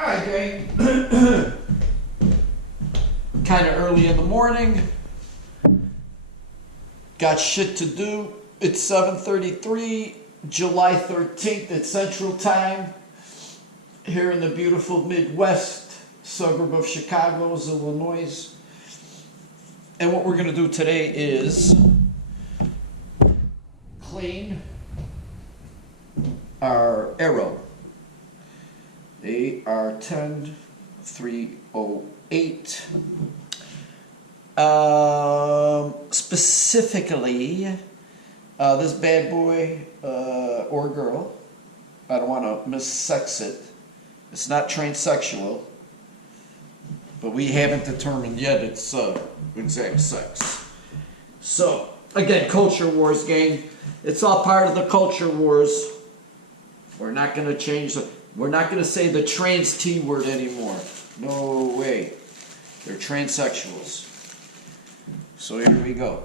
Alright, gang. Kind of early in the morning. Got shit to do. It's 7:33, July 13th at Central Time. Here in the beautiful Midwest suburb of Chicago, Illinois. And what we're going to do today is clean our Arrow. AR-10 308. Specifically, this bad boy or girl, I don't want to missex it. It's not transsexual, but we haven't determined yet its exact sex. So, again, culture wars, gang. It's all part of the culture wars. We're not going to change the... We're not going to say the trans T word anymore. No way. They're transsexuals. So here we go.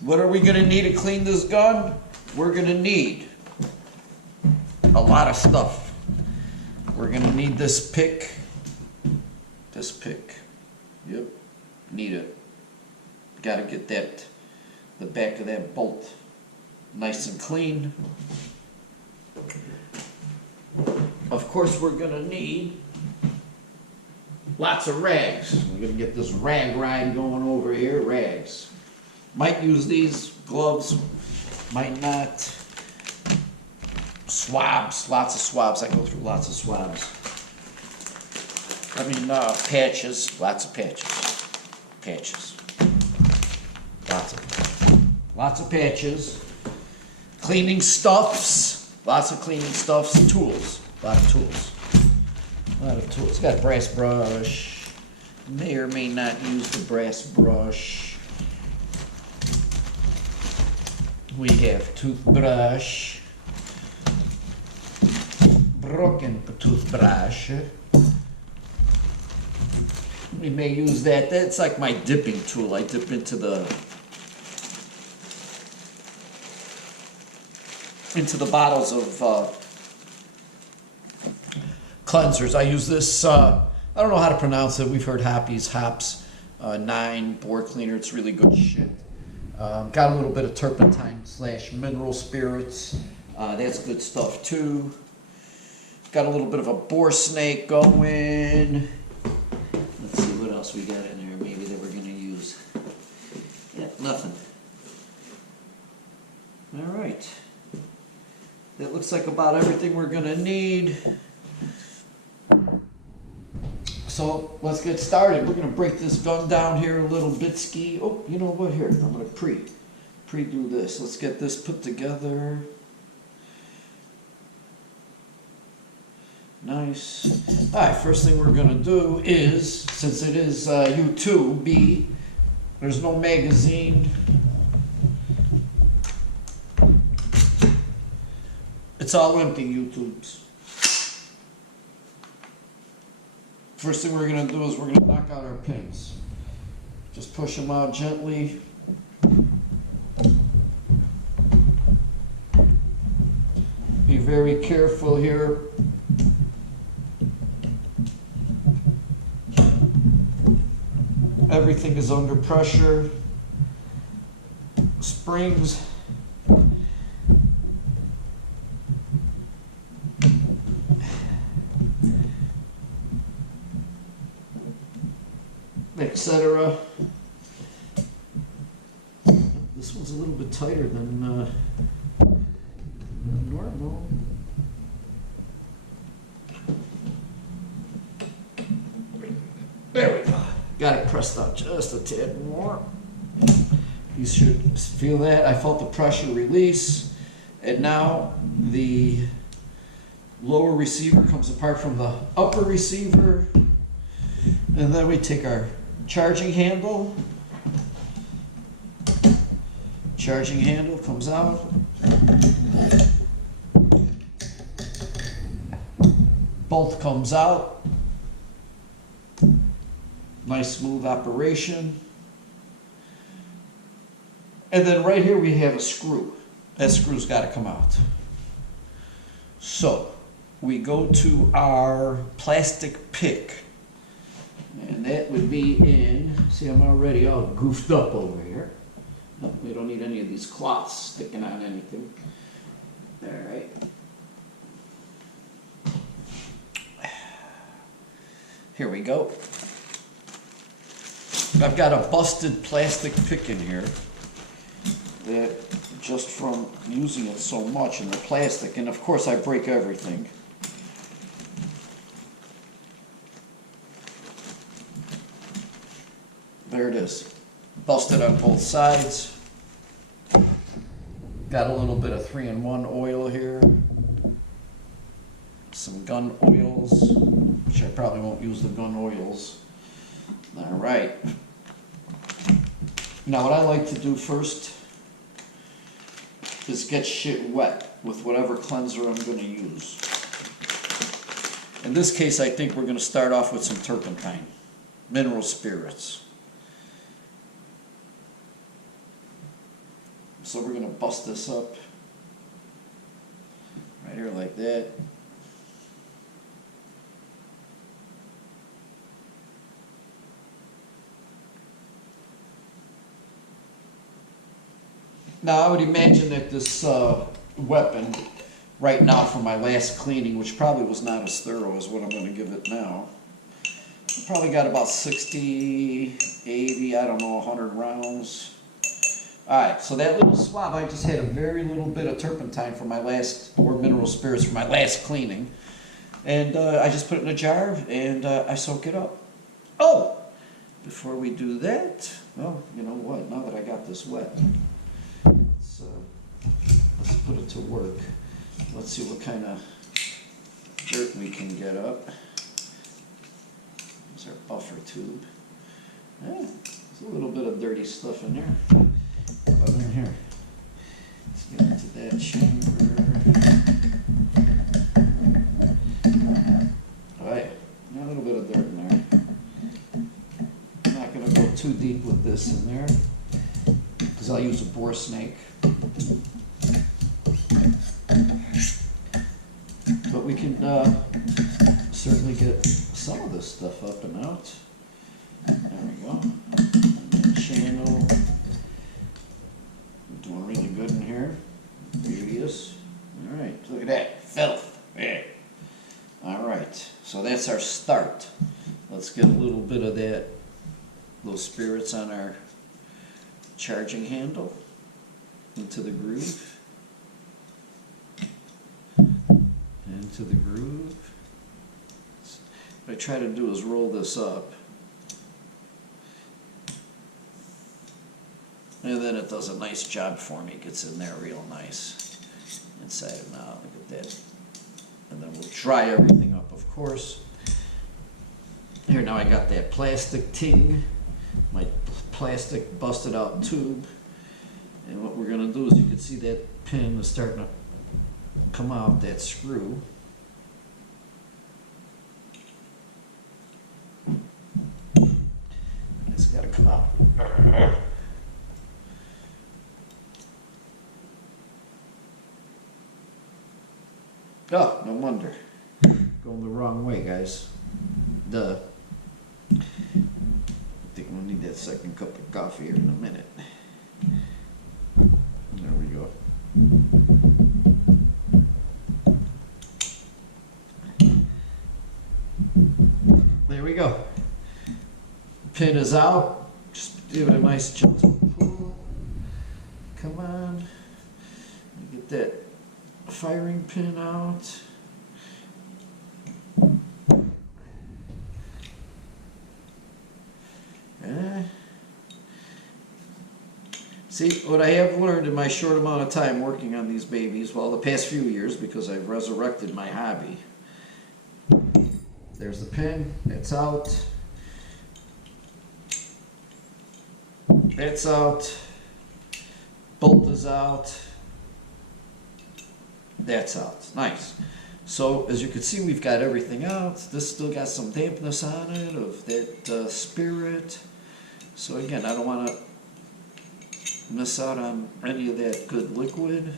What are we going to need to clean this gun? We're going to need a lot of stuff. We're going to need this pick. This pick. Yep. Need it. Got to get that, the back of that bolt nice and clean. Of course, we're going to need lots of rags. We're going to get this rag ride going over here. Rags. Might use these gloves, might not. Swabs, lots of swabs. I go through lots of swabs. Patches, lots of patches. Patches. Lots of patches. Cleaning stuffs, lots of cleaning stuffs. Tools, a lot of tools. Got a brass brush. May or may not use the brass brush. We have toothbrush. Broken toothbrush. We may use that. That's like my dipping tool. I dip into the bottles of cleansers. I use this, I don't know how to pronounce it. We've heard Hops 9 board cleaner. It's really good shit. Got a little bit of turpentine / mineral spirits. That's good stuff too. Got a little bit of a boar snake going. Let's see what else we got in there maybe that we're going to use. Yeah, nothing. All right. That looks like about everything we're going to need. So let's get started. We're going to break this gun down here a little bit ski. Oh, you know what? Here, I'm going to pre-do this. Let's get this put together. Nice. All right, first thing we're going to do is, since it is U2B, there's no magazine. It's all empty U-tubes. First thing we're going to do is we're going to knock out our pins. Just push them out gently. Be very careful here. Everything is under pressure. Springs. Etc. This one's a little bit tighter than normal. There we go. Got it pressed out just a tad more. You should feel that. I felt the pressure release. And now the lower receiver comes apart from the upper receiver. And then we take our charging handle. Charging handle comes out. Bolt comes out. Nice smooth operation. And then right here we have a screw. That screw's got to come out. So we go to our plastic pick. And that would be in, see, I'm already all goofed up over here. No, we don't need any of these cloths sticking on anything. All right. Here we go. I've got a busted plastic pick in here that just from using it so much in the plastic, and of course I break everything. There it is. Busted on both sides. Got a little bit of 3-in-1 oil here. Some gun oils, which I probably won't use the gun oils. All right. Now what I like to do first is get shit wet with whatever cleanser I'm going to use. In this case, I think we're going to start off with some turpentine, mineral spirits. So we're going to bust this up right here like that. Now I would imagine that this weapon right now for my last cleaning, which probably was not as thorough as what I'm going to give it now, I probably got about 60, 80, I don't know, 100 rounds. Alright, so that little swab, I just had a very little bit of turpentine for my last, or mineral spirits for my last cleaning. And I just put it in a jar and I soak it up. Oh! Before we do that, well, you know what, now that I got this wet, let's put it to work. Let's see what kind of dirt we can get up. There's our buffer tube. Yeah, there's a little bit of dirty stuff in there. What in here? Let's get into that chamber. Alright, a little bit of dirt in there. I'm not going to go too deep with this in there because I'll use a bore snake. But we can certainly get some of this stuff up and out. There we go. Channel. We're doing really good in here. Beauteous. Alright, look at that. Filth. Yeah. Alright, so that's our start. Let's get a little bit of that, those spirits on our charging handle into the groove. Into the groove. What I try to do is roll this up. And then it does a nice job for me. It gets in there real nice. Inside now, look at that. And then we'll dry everything up, of course. Here, now I got that plastic ting, my plastic busted out tube. And what we're going to do is, you can see that pin is starting to come out, that screw. It's got to come out. Oh, no wonder. Going the wrong way, guys. Duh. I think we'll need that second cup of coffee here in a minute. There we go. There we go. Pin is out. Just give it a nice gentle pull. Come on. Get that firing pin out. See, what I have learned in my short amount of time working on these babies, well, the past few years, because I've resurrected my hobby. There's the pin, it's out. That's out. Bolt is out. That's out. Nice. So, as you can see, we've got everything out. This still got some dampness on it of that spirit. So again, I don't want to miss out on any of that good liquid.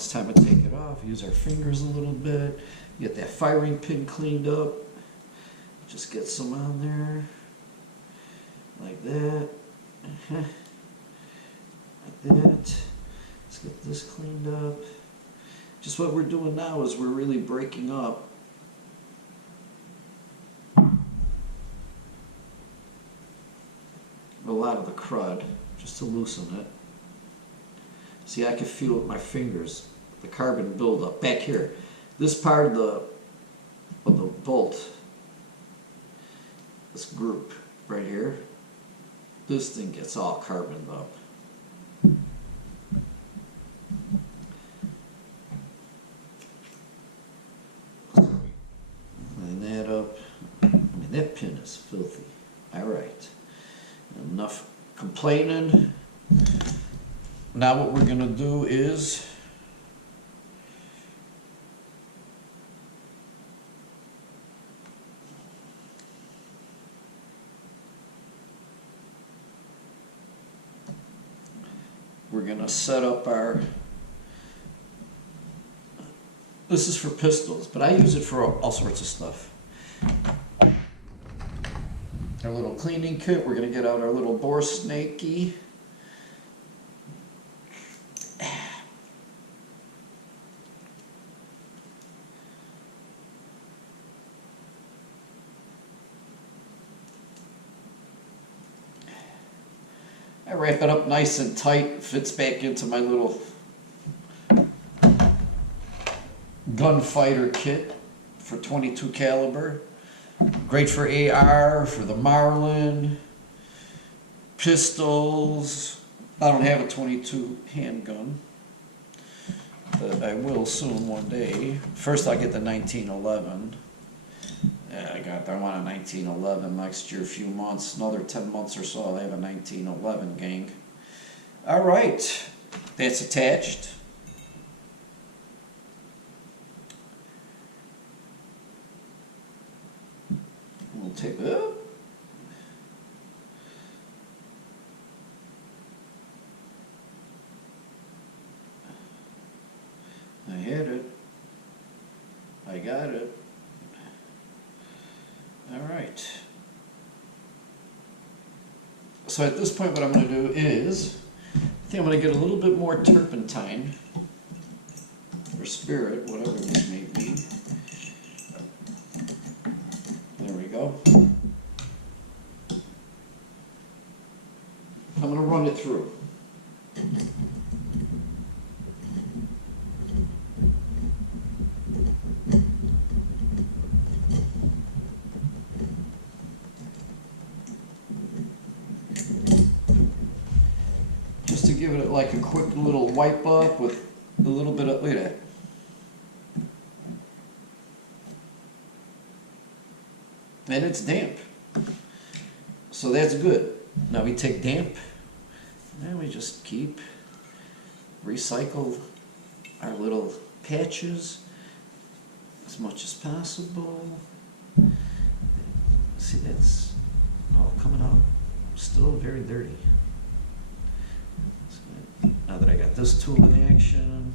it's time to take it off. Use our fingers a little bit. Get that firing pin cleaned up. Just get some on there. Like that. Like that. Let's get this cleaned up. Just what we're doing now is we're really breaking up a lot of the crud, just to loosen it. See, I can feel it with my fingers, the carbon buildup back here. This part of the bolt, this group right here, this thing gets all carboned up. Clean that up. I mean, that pin is filthy. All right. Enough complaining. Now what we're going to do is we're going to set up our, this is for pistols, but I use it for all sorts of stuff. Our little cleaning kit, we're going to get out our little bore snaky. I wrap it up nice and tight, fits back into my little gunfighter kit for 22 caliber. Great for AR, for the Marlin, pistols. I don't have a 22 handgun, but I will soon one day. First I'll get the 1911. Yeah, I want a 1911 next year, a few months, another 10 months or so, I'll have a 1911 gang. All right, that's attached. We'll take it. I had it. I got it. All right. So at this point what I'm going to do is, I think I'm going to get a little bit more turpentine, or spirit, whatever this may be. There we go. I'm going to run it through. Just to give it like a quick little wipe up with a little bit of, look at that. And it's damp. So that's good. Now we take damp and we just keep recycle our little patches as much as possible. See, that's all coming out still very dirty. So now that I got this tool in action,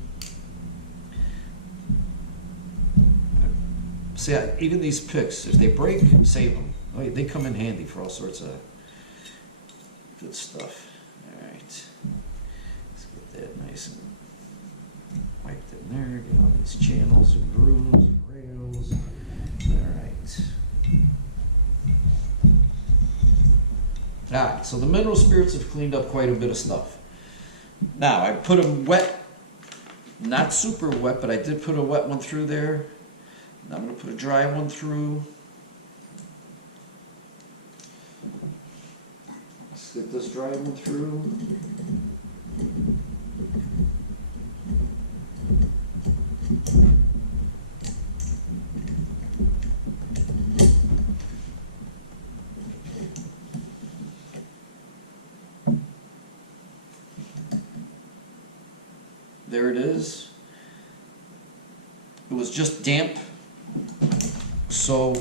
see, even these picks, if they break, save them. Oh, they come in handy for all sorts of good stuff. All right, let's get that nice and wiped in there. Get all these channels and grooves and rails. All right. All right, so the mineral spirits have cleaned up quite a bit of stuff. Now, I put them wet, not super wet, but I did put a wet one through there. Now I'm going to put a dry one through. Let's get this dry one through. There it is. It was just damp. So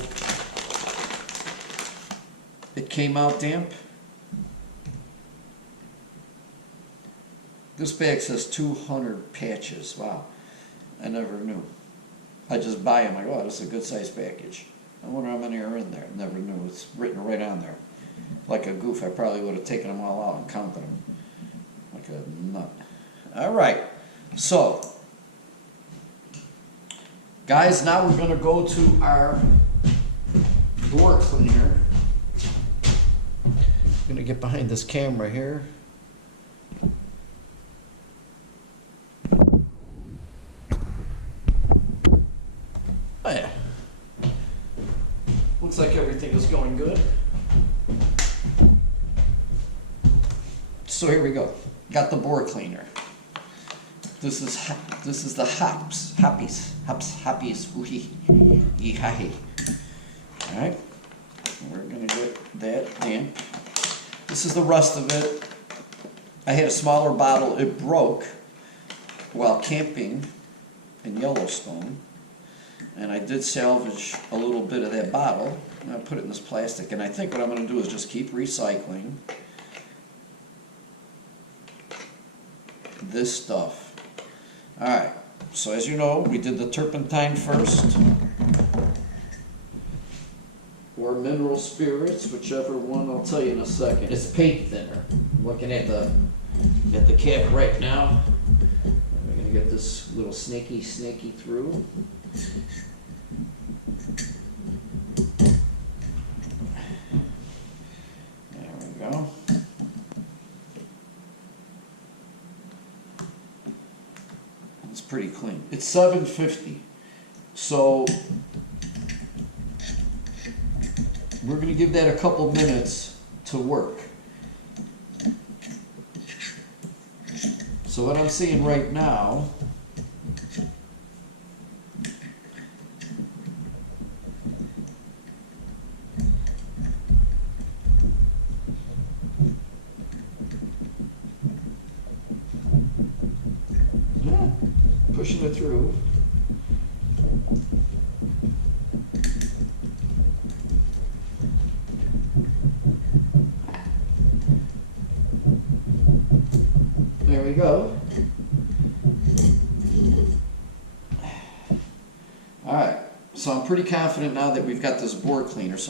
it came out damp. This bag says 200 patches. Wow. I never knew. I just buy them. I go, oh, this is a good size package. I wonder how many are in there. Never knew. It's written right on there. Like a goof, I probably would have taken them all out and counted them. Like a nut. All right. So, guys, now we're going to go to our door cleaner. I'm going to get behind this camera here. Oh yeah. Looks like everything is going good. So here we go. Got the board cleaner. This is the hoppies. All right. We're gonna get that damp. This is the rest of it. I had a smaller bottle. It broke while camping in Yellowstone. And I did salvage a little bit of that bottle. And I put it in this plastic. And I think what I'm going to do is just keep recycling this stuff. Alright, so as you know, we did the turpentine first. Or mineral spirits, whichever one I'll tell you in a second. It's paint thinner. I'm looking at the cap right now. We're going to get this little snaky through. There we go. It's pretty clean. It's $7.50. So we're going to give that a couple minutes to work. So what I'm seeing right now, pushing it through. There we go. All right, so I'm pretty confident now that we've got this board cleaner. So